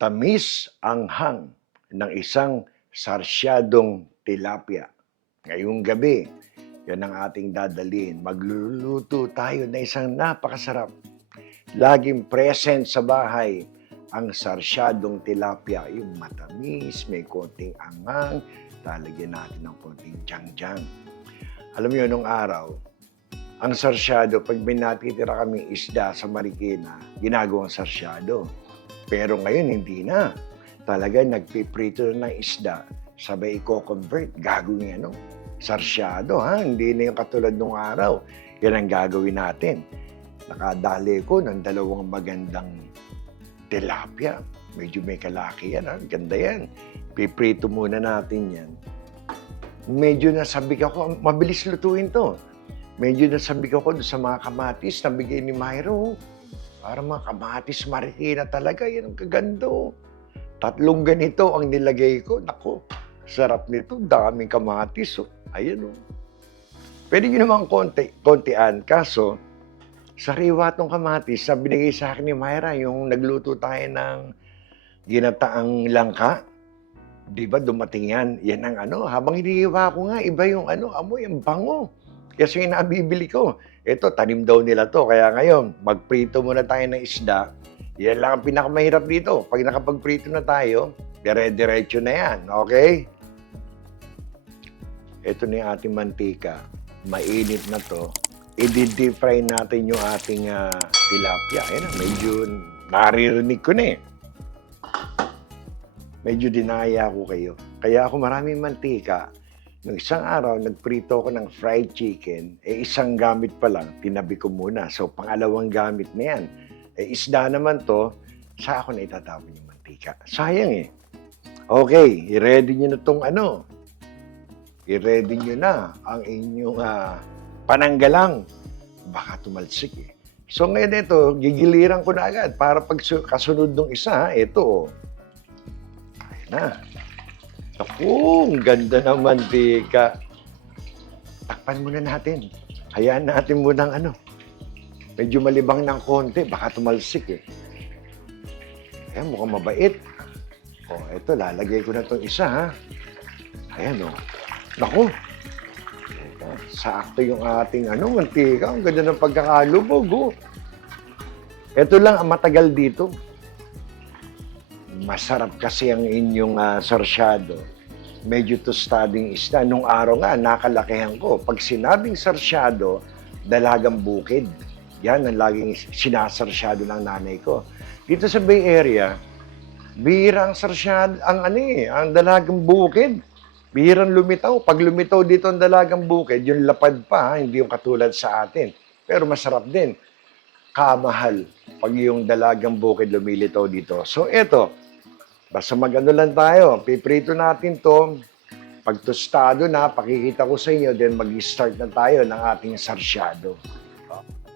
Tamis ang hang ng isang sarsyadong tilapia. Ngayong gabi, yan ang ating dadalhin. Magluluto tayo ng isang napakasarap. Laging present sa bahay ang sarsyadong tilapia. Yung matamis, may konting angang, lalagyan natin ng konting tiyang-tiyang. Alam niyo, nung araw, ang sarsyado, pag may natitira kami isda sa Marikina, ginagawang sarsyado. Pero ngayon, hindi na. Talaga, nagpiprito na ng isda, sabay i-convert, gagawin sarsyado, ha? Hindi na yung katulad nung araw. Yan ang gagawin natin. Nakadali ko ng dalawang magandang tilapia. Medyo may kalaki yan, ha? Ganda yan. Piprito muna natin yan. Medyo nasabik ako, mabilis lutuin to. Medyo nasabik ako sa mga kamatis na bigay ni Myro. Para mga kamatis Marikina talaga, yan ang kagando. 3 ganito ang nilagay ko. Naku, sarap nito. Daming kamatis. Oh. Ayan o. Pwede nyo naman kontian. Kaso, sariwa tong kamatis na binigay sa akin ni Myra, yung nagluto tayo ng ginataang langka. Di ba dumating yan? Yan ang habang hinihiwa ko nga, iba yung amoy, ang bango. Kasi yung nabibili ko, ito, tanim daw nila to. Kaya ngayon, magprito muna tayo ng isda. Yan lang ang pinakamahirap dito. Pag nakapagprito na tayo, dire-diretso na yan. Okay? Ito na yung ating mantika. Mainit na to. I-deep fry natin yung ating tilapia. Ayan na, medyo naririnig ko na eh. Medyo dinaya ko kayo. Kaya ako maraming mantika. Nung isang araw, nagprito ako ng fried chicken, isang gamit pa lang, tinabi ko muna. So, pangalawang gamit na yan. Isda naman to, sa ako na itatapon yung mantika. Sayang eh. Okay, i-ready nyo na itong I-ready nyo na ang inyong pananggalang. Baka tumalsik eh. So, ngayon ito, gigiliran ko na agad para pag kasunod ng isa, ito. Ayun na. Naku, ganda ng mantika. Takpan muna natin. Hayaan natin muna ng medyo malibang ng konti. Baka tumalsik eh. Ayan, mukhang mabait. Ito, lalagay ko na itong isa, ha. Ayan, Naku. Sakto yung ating mantika. Ang ganda ng pagkakalubog, Ito lang ang matagal dito. Masarap kasi ang inyong sarsyado. Medyo tostading isda. Nung araw nga, nakalakihan ko. Pag sinabing sarsyado, dalagang bukid. Yan ang laging sinasarsyado ng nanay ko. Dito sa Bay Area, bihira ang sarsyado, ang dalagang bukid. Bihirang lumitaw. Pag lumitaw dito ang dalagang bukid, yung lapad pa, hindi yung katulad sa atin. Pero masarap din. Kamahal pag yung dalagang bukid lumilitaw dito. So, eto. Basta lang tayo. Piprito natin to. Pag tostado na, pakikita ko sa inyo, then mag-start na tayo ng ating sarsyado.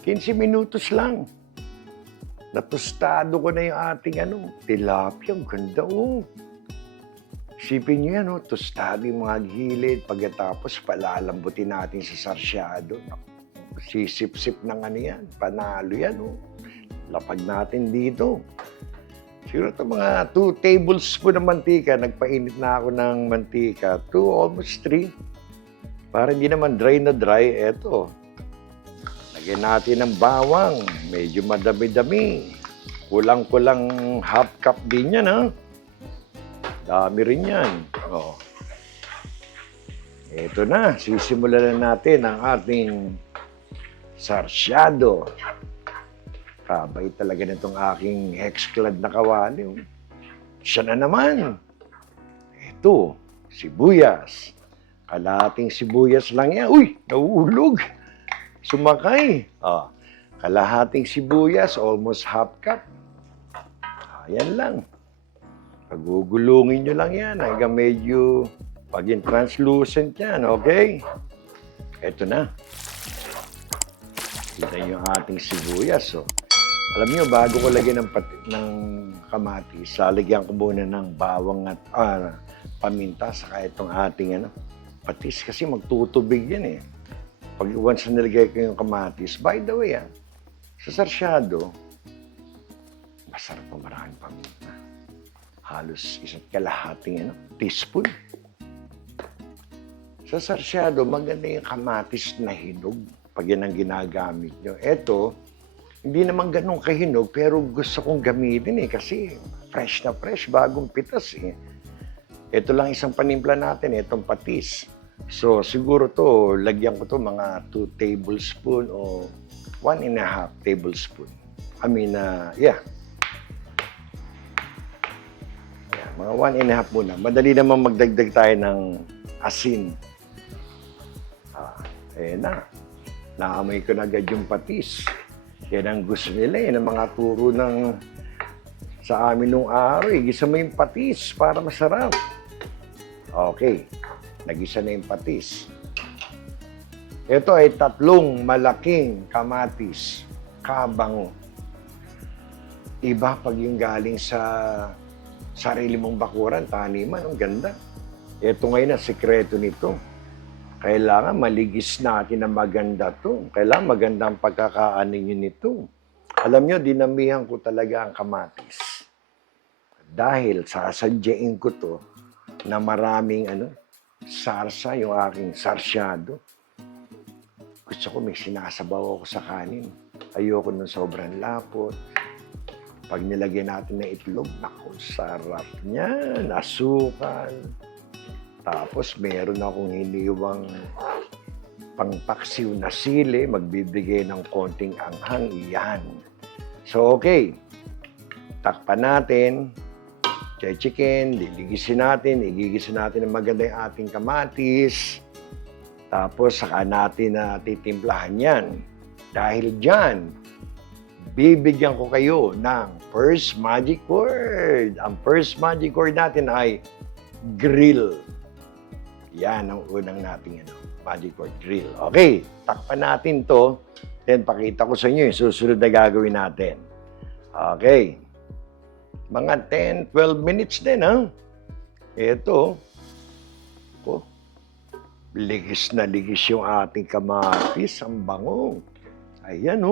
15 minutos lang. Natostado ko na yung ating tilapia. Ang ganda, Isipin nyo yan, tostado yung mga gilid. Pagkatapos, palalambutin natin sa sarsyado. Sisip-sip ng yan. Panalo yan, Lapag natin dito. Siguro ito mga 2 tablespoon ng mantika. Nagpainit na ako ng mantika. 2, almost 3. Para hindi naman dry na dry. Eto. Lagyan natin ng bawang. Medyo madami-dami. Kulang-kulang half cup din yan, ha? Dami rin yan. Eto na. Sisimulan na natin ang ating sarsyado. Kabay talaga nitong aking hex-clad na kawali. Siya na naman. Ito, sibuyas. Kalahating sibuyas lang yan. Uy, nauulog. Sumakay. Kalahating sibuyas, almost half cup. Ayan lang. Pagugulungin nyo lang yan hanggang medyo paging translucent yan, okay? Ito na. Tignan yung ating sibuyas, Alam niyo, bago ko lagyan ng kamatis, lalagyan ko muna ng bawang at paminta, saka itong ating patis. Kasi magtutubig yan eh. Pag once na nilagay ko yung kamatis, by the way, Sa sarsyado, masarap pa maraming paminta. Halos isa't kalahating teaspoon. Sa sarsyado, maganda yung kamatis na hinog pag yan ang ginagamit nyo. Eto, hindi naman ganun kahinog, pero gusto kong gamitin kasi fresh na fresh, bagong pitas eh. Ito lang isang panimpla natin, itong patis. So, siguro to, lagyan ko to mga 2 tablespoon o 1.5 tablespoon. Yeah, mga 1.5 muna. Madali naman magdagdag tayo ng asin. Na. Naamoy ko na agad yung patis. Yan ang gusto nila ng mga turo sa amin nung araw. Gisa mo yung patis para masarap. Okay. Nagisa na yung patis. Ito ay 3 malaking kamatis. Kabango. Iba pag yung galing sa sarili mong bakuran, taniman, ang ganda. Ito ngayon ang sikreto nito. Kailangan maligis natin na maganda to. Kailangan maganda ang pagkakaanin nyo nito. Alam nyo, dinamihan ko talaga ang kamatis. Dahil sasadyain ko to na maraming sarsa, yung aking sarsyado. Gusto ko may sinasabaw ako sa kanin. Ayoko ng sobrang lapot. Pag nilagyan natin ng itlog, naku, sarap niyan. Asukal. Tapos meron akong hiniwang pangpaksiw na sili, magbibigay ng konting anghang, iyan. So, okay. Takpan natin. Chicken, liligisin natin, igigisin natin ng maganda yung ating kamatis. Tapos, saka natin titimplahan yan. Dahil dyan, bibigyan ko kayo ng first magic word. Ang first magic word natin ay grill. Yan ang unang nating magic word, grill. Okay, takpan natin to. Then, pakita ko sa inyo yung susunod na gagawin natin. Okay. Mga 10-12 minutes din, ha? Ito. Ligis na ligis yung ating kamatis. Ang bango. Ayan,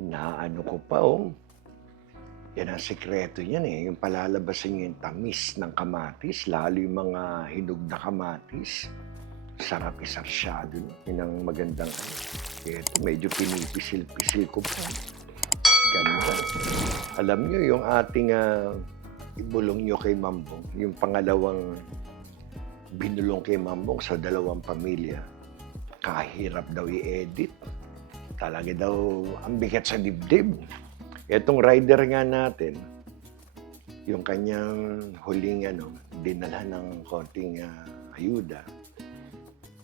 inaano ko pa, Yan ang sikreto niyan, yung palalabasin niyo yung tamis ng kamatis, lalo yung mga hinog na kamatis. Sarap isarsyado. Yun ang magandang Ito, medyo pinipisil-pisil ko pa. Ganda. Alam niyo, yung ating ibulong niyo kay Mambong, yung pangalawang binulong kay Mambong sa 2 pamilya, kahirap daw i-edit. Talaga daw ang bigat sa dibdib. Etong rider nga natin, yung kanyang huling dinala ng konting ayuda.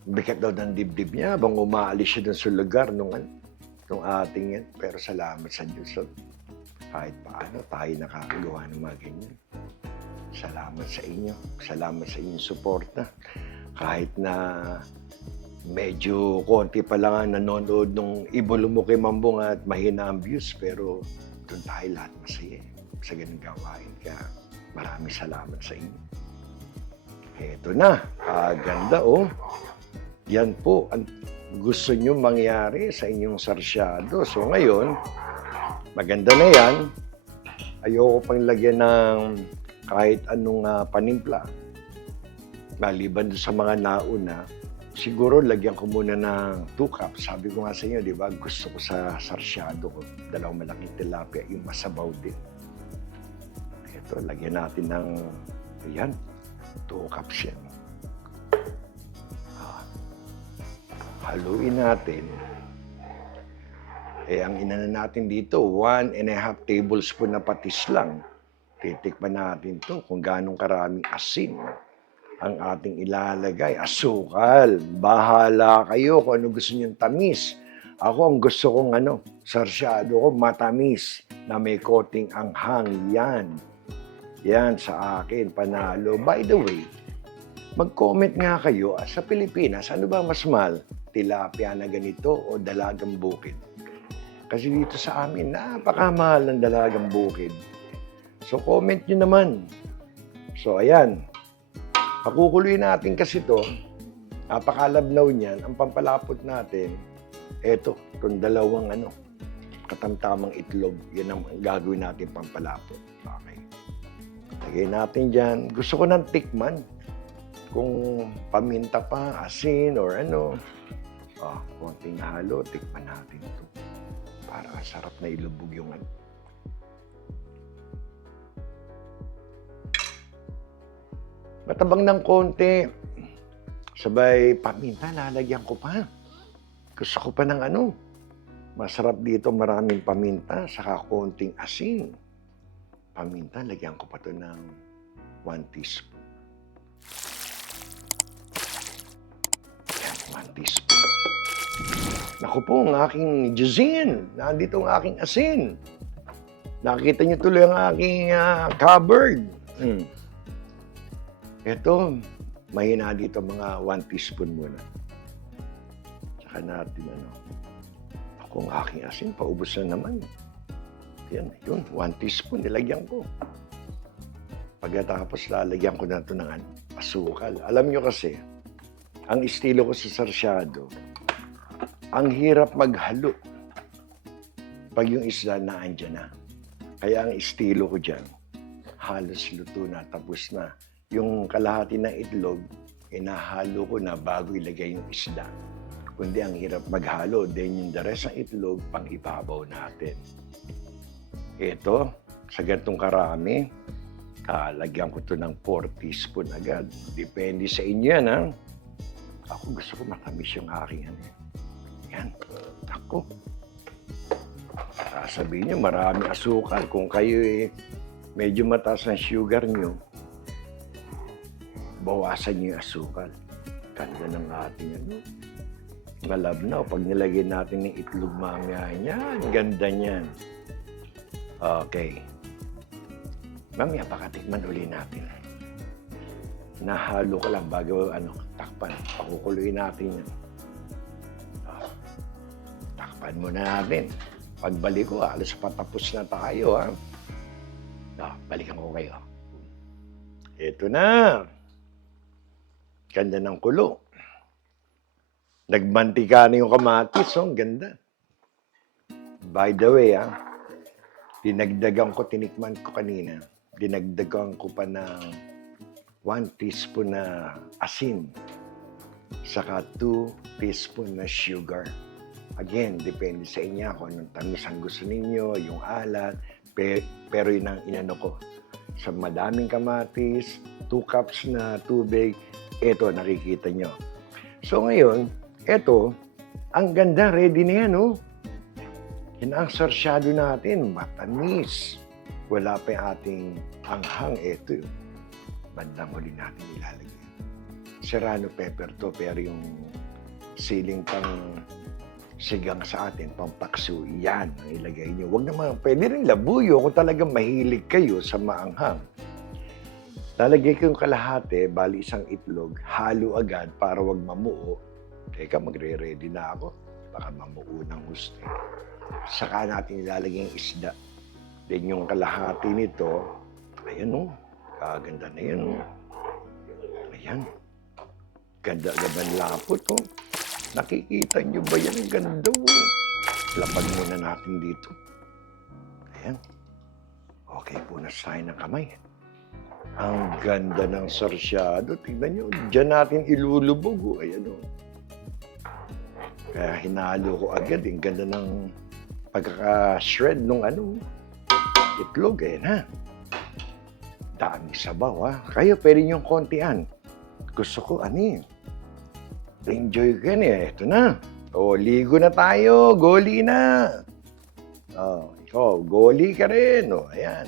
Bigat daw ng dibdib niya habang umaalis siya dun sa lugar nung ating yan. Pero salamat sa Diyos. Kahit paano tayo nakakagawa ng mga ganyan. Salamat sa inyo. Salamat sa inyong suporta. Kahit na medyo konti pa lang nanonood nung ibulong mo kay Mambong at mahina ang views, pero doon tayo lahat masaya sa ganung gawain. Kaya maraming salamat sa inyo. Eto na, ganda Yan po ang gusto nyo mangyari sa inyong sarsyado. So ngayon, maganda na yan. Ayoko pang lagyan ng kahit anong panimpla. Maliban sa mga nauna, siguro lagyan ko muna ng 2 cups. Sabi ko nga sa inyo, di ba, gusto ko sa sarsyado ko, 2 malaking tilapia, yung masabaw din. Ito, lagyan natin ng, 2 cups yan. Haluin natin. Ang inana natin dito, 1.5 tablespoon na patis lang. Titikman natin to kung ganong karaming asin ang ating ilalagay. Asukal. Bahala kayo kung ano gusto niyong tamis. Ako, ang gusto kong sarsyado ko, matamis na may coating anghang. Yan sa akin, panalo. By the way, mag-comment nga kayo sa Pilipinas, ano ba mas mahal? Tilapia na ganito o dalagang bukid? Kasi dito sa amin, napakamahal ng dalagang bukid. So, comment nyo naman. So, ayan. Pakukuluin natin kasi to. Napakalabnaw niyan. Ang pampalapot natin, itong dalawang katamtamang itlog, yan ang gagawin natin pampalapot. Okay. Lagay natin dyan. Gusto ko ng tikman. Kung paminta pa, asin, or konting halo, tikman natin ito. Para sarap na ilubog yung matabang ng konti. Sabay paminta, lalagyan ko pa. Gusto ko pa ng masarap dito, maraming paminta, saka konting asin. Paminta, lagyan ko pa to ng 1 teaspoon. Yan, 1 teaspoon. Naku po, ang aking Juzin. Nandito ang aking asin. Nakita niyo tuloy ang aking cupboard. Ito, mahina dito mga 1 teaspoon muna. Tsaka natin Ako ang aking asin, paubos na naman. Yan, yun, 1 teaspoon, nilagyan ko. Pagkatapos, lalagyan ko na ito ng asukal. Alam nyo kasi, ang estilo ko sa sarsyado, ang hirap maghalo pag yung isda na andyan na. Kaya ang estilo ko dyan, halos luto na, tapos na. Yung kalahati ng itlog, inahalo ko na bago ilagay yung isda. Kundi ang hirap maghalo, then yung the rest ng itlog, pang ibabaw natin. Ito, sa ganitong karami, lagyan ko to ng 4 teaspoon agad. Depende sa inyo yan, ha? Ako gusto ko matamis yung aking Yan. Ako. Sasabihin nyo, marami asukal. Kung kayo medyo mataas ang sugar nyo, bawasan nyo yung asukal. Ganda ng ating malabnaw. Pag nilagay natin ng itlog mamaya niyan, ganda niyan. Okay. Mamaya, pakatikman uli natin. Nahalo ko lang bago takpan. Pakukuluin natin yan. Takpan muna natin. Pagbalik ko, alas patapos na tayo, ha? Balikan ko kayo. Ito na. Ganda ng kulo. Nagmantika na yung kamatis, ang ganda. By the way, dinagdagan ko, tinikman ko kanina, dinagdagan ko pa ng 1 teaspoon na asin, saka 2 teaspoon na sugar. Again, depende sa inyo kung anong tamis ang gusto ninyo, yung alat, pero yun ang inano ko. Sa madaming kamatis, 2 cups na tubig, ito, nakikita nyo. So ngayon, ito, ang ganda, ready na yan, Yan ang sarsyado natin, matamis. Wala pa yung ating anghang, ito yun. Bandang huli natin ilalagay. Serrano pepper to, pero yung siling pang sigang sa atin, pampakso, yan ang ilagay nyo. Huwag naman, pwede rin labuyo kung talagang mahilig kayo sa maanghang. Lalagay ko yung kalahati, bali isang itlog, halo agad para wag mamuo. Teka, magre-ready na ako. Baka mamuo ng gusto. Saka natin ilalagay yung isda. Then yung kalahati nito, ayan kaganda na yan Ayan. Ganda-ganda ng lapot Nakikita nyo ba yan? Ganda Lapag muna natin dito. Ayan. Okay, punas tayo ng kamay. Ang ganda ng sarsyado. Tingnan nyo, dyan natin ilulubog. Ayan Kaya hinalo ko agad. Ang ganda ng pagkaka-shred nung itlog. Ayan Dami sabaw Kayo pwede nyo kontian. Gusto ko enjoy ko yan Ito na. Ligo na tayo. Goli na. Ikaw, goli ka rin. Ayan.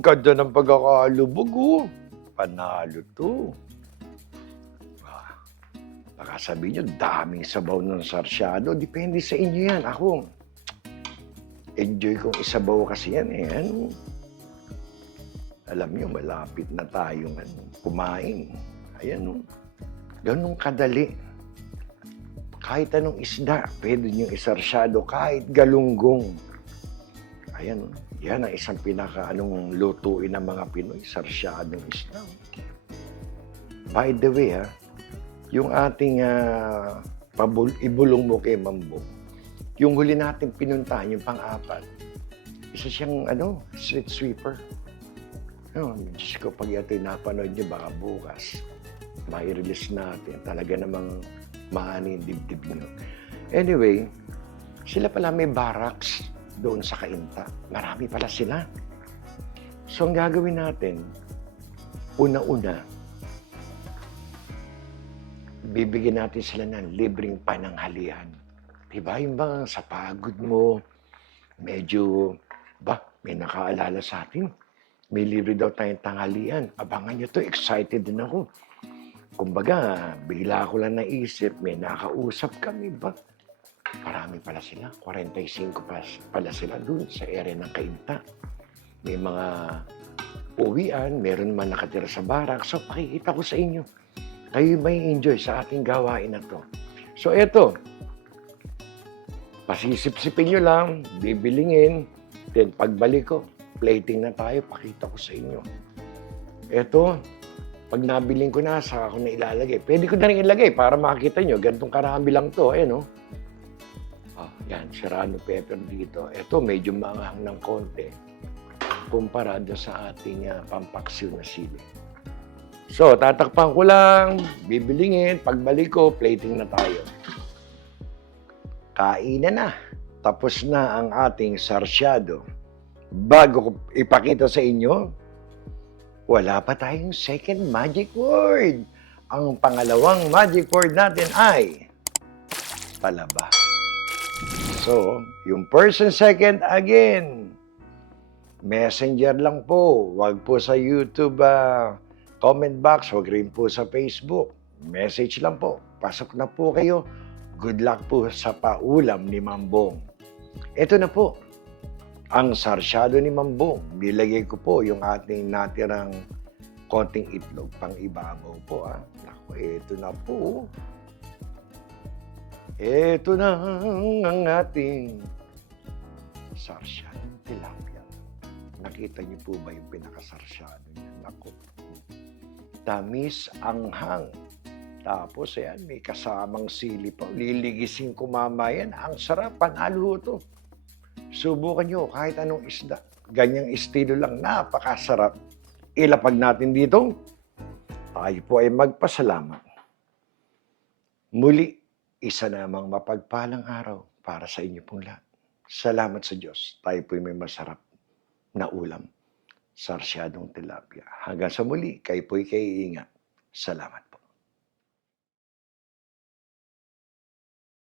Ganda ng pagkakalubog. Panalo to. Baka sabihin nyo, daming sabaw ng sarsyado. Depende sa inyo yan. Ako, enjoy kong isabaw kasi yan Alam nyo, malapit na tayong kumain. Ayan Ganun kadali. Kahit anong isda, pwede nyo isarsyado. Kahit galunggong. Ayan Yan ang isang lutuin ng mga Pinoy, sarsyadong isda. By the way, yung ating ibulong mo kay Mambo, Yung huli natin pinuntahan, yung pang-apat, isa siyang street sweeper. Diyos ko, pag ito'y napanood niyo, baka bukas, mai-release natin. Talaga namang maani yung dibdib niyo. Anyway, sila pala may barracks doon sa Cainta. Marami pala sila. So, ang gagawin natin, una-una, bibigyan natin sila ng libreng pananghalian. Diba? Yung bang sa pagod mo, medyo, may nakaalala sa atin. May libre daw tayong tanghalian. Abangan nyo to, excited din ako. Kumbaga, bigla ko lang naisip, may nakausap kami ba? Marami pala sila, 45 pala sila dun sa area ng Cainta. May mga uwian, meron man nakatira sa barak. So, pakikita ko sa inyo. Kayo may enjoy sa ating gawain na to. So, eto, pasisip-sipin nyo lang, bibilingin, then pagbalik ko, plating na tayo, pakita ko sa inyo. Eto, pag nabiling ko na, saka ako na ilalagay. Pwede ko na rin ilagay para makita nyo, ganitong karami lang to, yan, serrano pepper dito. Eto, medyo maanghang ng konti, kumpara sa ating pampaksiw na sili. So, tatakpan ko lang, bibilingin, pagbalik ko, plating na tayo. Kainan na. Tapos na ang ating sarsyado. Bago ko ipakita sa inyo, wala pa tayong second magic word. Ang pangalawang magic word natin ay talaba. So, yung first and second again, Messenger lang po. Wag po sa YouTube comment box, wag rin po sa Facebook. Message lang po. Pasok na po kayo. Good luck po sa paulam ni Mambong. Ito na po. Ang sarsyado ni Mambong, nilagay ko po yung ating natirang konting itlog pang ibabaw po. Naku, ito na po. Ito na ang ating sarsyadong tilapia. Nakita niyo po ba yung pinakasarsyado niya? Naku, tamis anghang. Tapos may kasamang sili pa. Liligisin ko mamaya. Ang sarap, panalo to. Subukan nyo kahit anong isda. Ganyang estilo lang, napakasarap. Ilapag natin dito. Tayo po ay magpasalamat. Muli, isa namang mapagpalang araw para sa inyo pong lahat. Salamat sa Diyos. Tayo po ay may masarap na ulam. Sarsyadong tilapia. Hanggang sa muli, kayo po ay kaiingat. Salamat.